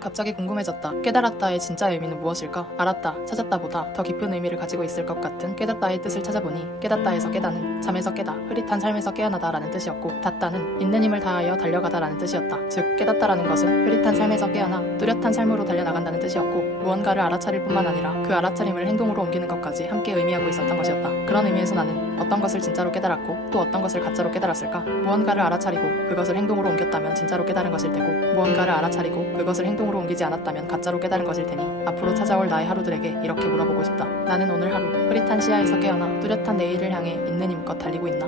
갑자기 궁금해졌다. 깨달았다의 진짜 의미는 무엇일까? 알았다, 찾았다보다 더 깊은 의미를 가지고 있을 것 같은 깨닫다의 뜻을 찾아보니 깨닫다에서 깨다는 잠에서 깨다, 흐릿한 삶에서 깨어나다라는 뜻이었고 닫다는 있는 힘을 다하여 달려가다라는 뜻이었다. 즉 깨닫다라는 것은 흐릿한 삶에서 깨어나 뚜렷한 삶으로 달려나간다는 뜻이었고 무언가를 알아차릴 뿐만 아니라 그 알아차림을 행동으로 옮기는 것까지 함께 의미하고 있었던 것이었다. 그런 의미에서 나는 어떤 것을 진짜로 깨달았고 또 어떤 것을 가짜로 깨달았을까? 무언가를 알아차리고 그것을 행동으로 옮겼다면 진짜로 깨달은 것일 테고 무언가를 알아차리고 그것을 행동으로 옮기지 않았다면 가짜로 깨달은 것일 테니 앞으로 찾아올 나의 하루들에게 이렇게 물어보고 싶다. 나는 오늘 하루 흐릿한 시야에서 깨어나 뚜렷한 내일을 향해 있는 힘껏 달리고 있나?